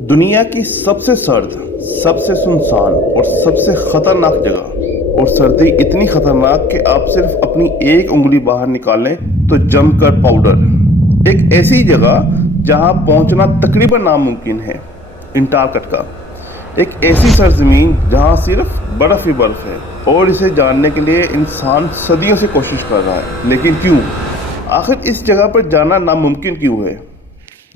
दुनिया की सबसे सर्द, सबसे सुनसान और सबसे खतरनाक जगह। और सर्दी इतनी खतरनाक कि आप सिर्फ अपनी एक उंगली बाहर निकालें तो जमकर पाउडर। एक ऐसी जगह जहां पहुंचना तकरीबन नामुमकिन है, अंटार्कटिका। एक ऐसी सरजमीन जहां सिर्फ बर्फ ही बर्फ है और इसे जानने के लिए इंसान सदियों से कोशिश कर रहा है। लेकिन क्यों? आखिर इस जगह पर जाना नामुमकिन क्यों है?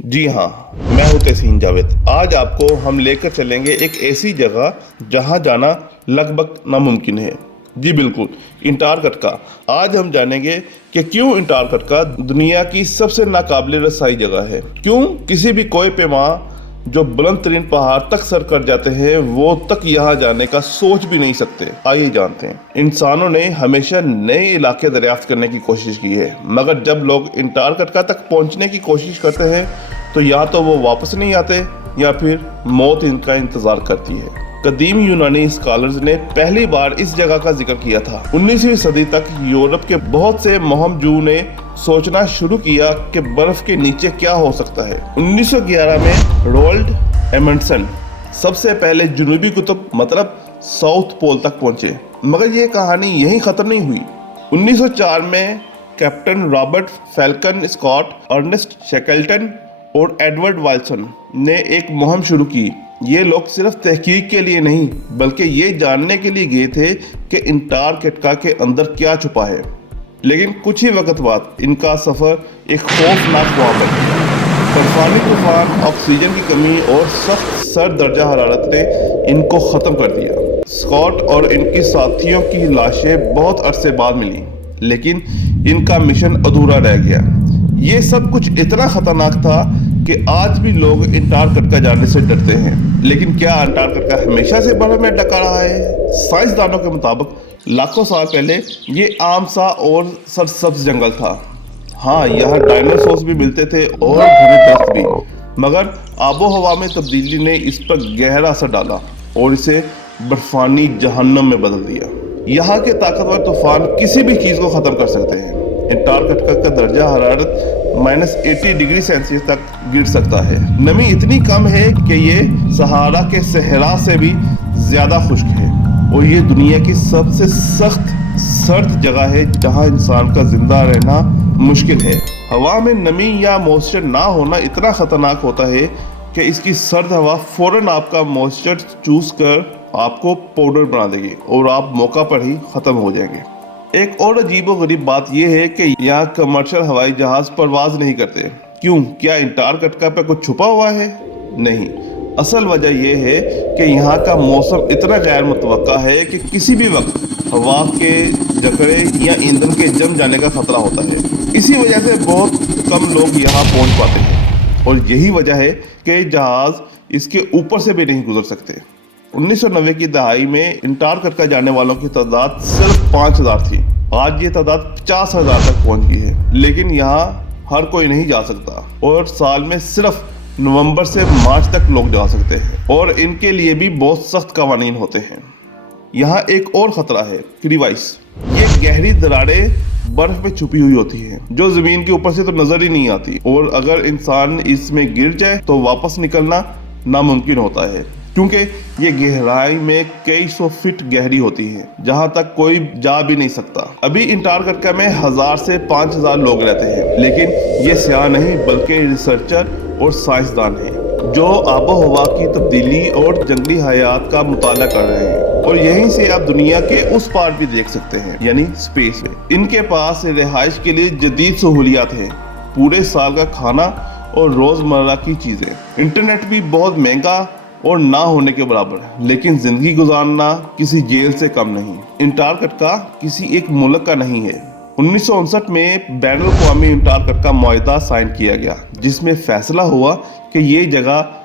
जी हाँ, मैं हूँ तहसीन जावेद। आज आपको हम लेकर चलेंगे एक ऐसी जगह जहाँ जाना लगभग नामुमकिन है। जी बिल्कुल, अंटार्कटिका। आज हम जानेंगे कि क्यों अंटार्कटिका दुनिया की सबसे नाकाबिले रसाई जगह है। क्यों किसी भी कोई पैमा जो बुलंद तरीन पहाड़ तक सर कर जाते हैं वो तक यहाँ जाने का सोच भी नहीं सकते। आइए जानते हैं। इंसानों ने हमेशा नए इलाके दरियाफ्त करने की कोशिश की है, मगर जब लोग अंटार्कटिका तक पहुँचने की कोशिश करते हैं तो या तो वो वापस नहीं आते या फिर मौत इनका इंतजार करती है। कदीम यूनानी स्कॉलर्स ने पहली बार इस जगह का जिक्र किया था। 19वीं सदी तक यूरोप के बहुत से मोहमजू ने सोचना शुरू किया कि बर्फ के नीचे क्या हो सकता है। 1911 में रोल्ड एमंडसन सबसे पहले जुनूबी कुतुब मतलब साउथ पोल तक पहुंचे, मगर ये कहानी यहीं खत्म नहीं हुई। 1904 में captain Robert Falcon Scott, Ernest Shackleton और एडवर्ड वाल्सन ने एक मुहिम शुरू की। ये लोग सिर्फ तहकीक के लिए नहीं बल्कि ये जानने के लिए गए थे कि अंटार्कटिका के अंदर क्या छुपा है। लेकिन कुछ ही वक्त बाद इनका सफ़र एक खौफनाक हुआ बन गया। बर्फानी तूफान, ऑक्सीजन की कमी और सख्त सर्द दर्जा हरारत ने इनको ख़त्म कर दिया। स्कॉट और इनके साथियों की लाशें बहुत अरसे बाद मिली, लेकिन इनका मिशन अधूरा रह गया। ये सब कुछ इतना खतरनाक था कि आज भी लोग अंटार्कटिका जाने से डरते हैं। लेकिन क्या अंटार्कटिका हमेशा से बर्फ में ढका रहा है? साइंसदानों के मुताबिक लाखों साल पहले ये आम सा और सरसब्ज जंगल था। हाँ, यहाँ डायनासोर्स भी मिलते थे और घने दरख्त भी, मगर आबो हवा में तब्दीली ने इस पर गहरा असर डाला और इसे बर्फानी जहन्नम में बदल दिया। यहाँ के ताकतवर तूफान किसी भी चीज़ को ख़त्म कर सकते हैं। अंटार्कटिका का दर्जा हरारत -80 डिग्री सेल्सियस तक गिर सकता है। नमी इतनी कम है कि ये सहारा के सहरा से भी ज़्यादा खुश्क है और ये दुनिया की सबसे सख्त सर्द जगह है जहां इंसान का जिंदा रहना मुश्किल है। हवा में नमी या मॉइस्चर ना होना इतना ख़तरनाक होता है कि इसकी सर्द हवा फ़ौरन आपका मॉइस्चर चूस कर आपको पाउडर बना देगी और आप मौका पर ही ख़त्म हो जाएंगे। एक और अजीब व गरीब बात यह है कि यहाँ कमर्शियल हवाई जहाज परवाज नहीं करते। क्यों? क्या अंटार्कटिका पे कुछ छुपा हुआ है? नहीं, असल वजह यह है कि यहाँ का मौसम इतना गैर मुतवक्का है कि किसी भी वक्त हवा के जकड़े या ईंधन के जम जाने का खतरा होता है। इसी वजह से बहुत कम लोग यहाँ पहुँच पाते हैं और यही वजह है कि जहाज इसके ऊपर से भी नहीं गुजर सकते। 1990 की दहाई में अंटार्कटिका जाने वालों की तादाद सिर्फ 5000 थी। आज ये तादाद 50,000 तक पहुंच गई है। लेकिन यहाँ हर कोई नहीं जा सकता और साल में सिर्फ नवंबर से मार्च तक लोग जा सकते हैं और इनके लिए भी बहुत सख्त कवानीन होते हैं। यहाँ एक और खतरा है, क्रीवाइस। ये गहरी दरारें बर्फ में छुपी हुई होती हैं जो जमीन के ऊपर से तो नजर ही नहीं आती और अगर इंसान इसमें गिर जाए तो वापस निकलना नामुमकिन होता है, क्योंकि ये गहराई में कई सौ फीट गहरी होती है जहां तक कोई जा भी नहीं सकता। अभी अंटार्कटिका में 1000 से 5000 लोग रहते हैं, लेकिन ये सियाह नहीं बल्कि रिसर्चर और साइंसदान हैं जो आबो हवा की तब्दीली और जंगली हयात का मुताला कर रहे हैं। और यहीं से आप दुनिया के उस पार भी देख सकते हैं, यानी स्पेस में। इनके पास रिहाइश के लिए जदीद सहूलियात हैं, पूरे साल का खाना और रोजमर्रा की चीजें। इंटरनेट भी बहुत महंगा और ना होने के बराबर है, लेकिन जिंदगी गुजारना किसी जेल से कम नहीं। अंटार्कटिका किसी एक मुल्क का नहीं है। 1959 में बैनुल अक़वामी अंटार्कटिका मुआहिदा साइन किया गया, जिसमें फैसला हुआ कि ये जगह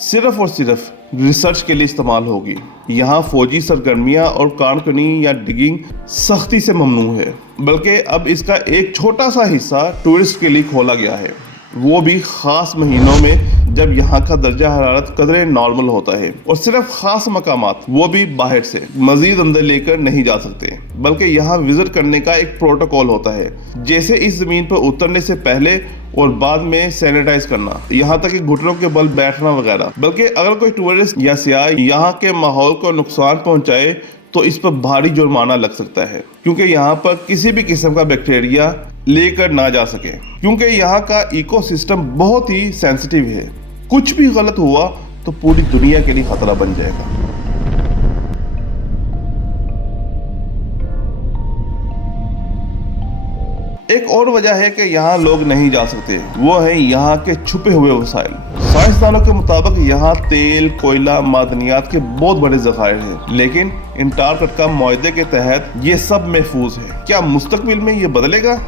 सिर्फ और सिर्फ रिसर्च के लिए इस्तेमाल होगी। यहाँ फौजी सरगर्मियाँ और कारकनी या डिगिंग सख्ती से ममनू है, बल्कि अब इसका एक छोटा सा हिस्सा टूरिस्ट के लिए खोला गया है, वो भी खास महीनों में जब यहाँ का दर्जा हरारत कदरे नॉर्मल होता है और सिर्फ खास मकामात, वो भी बाहर से मजीद अंदर लेकर नहीं जा सकते, बल्कि यहाँ विजिट करने का एक प्रोटोकॉल होता है। जैसे इस जमीन पर उतरने से पहले और बाद में सैनिटाइज करना, यहाँ तक कि घुटनों के बल बैठना वगैरह। बल्कि अगर कोई टूरिस्ट या सियाह यहाँ के माहौल को नुकसान पहुंचाए तो इस पर भारी जुर्माना लग सकता है, क्योंकि यहाँ पर किसी भी किस्म का बैक्टीरिया लेकर ना जा सके, क्योंकि यहाँ का इकोसिस्टम बहुत ही सेंसिटिव है। कुछ भी गलत हुआ तो पूरी दुनिया के लिए खतरा बन जाएगा। एक और वजह है कि यहाँ लोग नहीं जा सकते, वो है यहाँ के छुपे हुए वसाइल। साइंसदानों के मुताबिक यहाँ तेल, कोयला, मादनियात के बहुत बड़े ज़खायर हैं, लेकिन अंटार्कटिका मुआहदे के तहत ये सब महफूज है। क्या मुस्तकबिल में ये बदलेगा?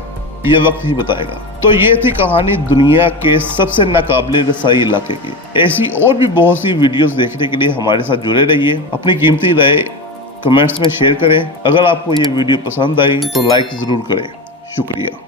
ये वक्त ही बताएगा। तो ये थी कहानी दुनिया के सबसे नाकाबिले रसाई इलाके की। ऐसी और भी बहुत सी वीडियोस देखने के लिए हमारे साथ जुड़े रहिए। अपनी कीमती राय कमेंट्स में शेयर करें। अगर आपको ये वीडियो पसंद आई तो लाइक ज़रूर करें। शुक्रिया।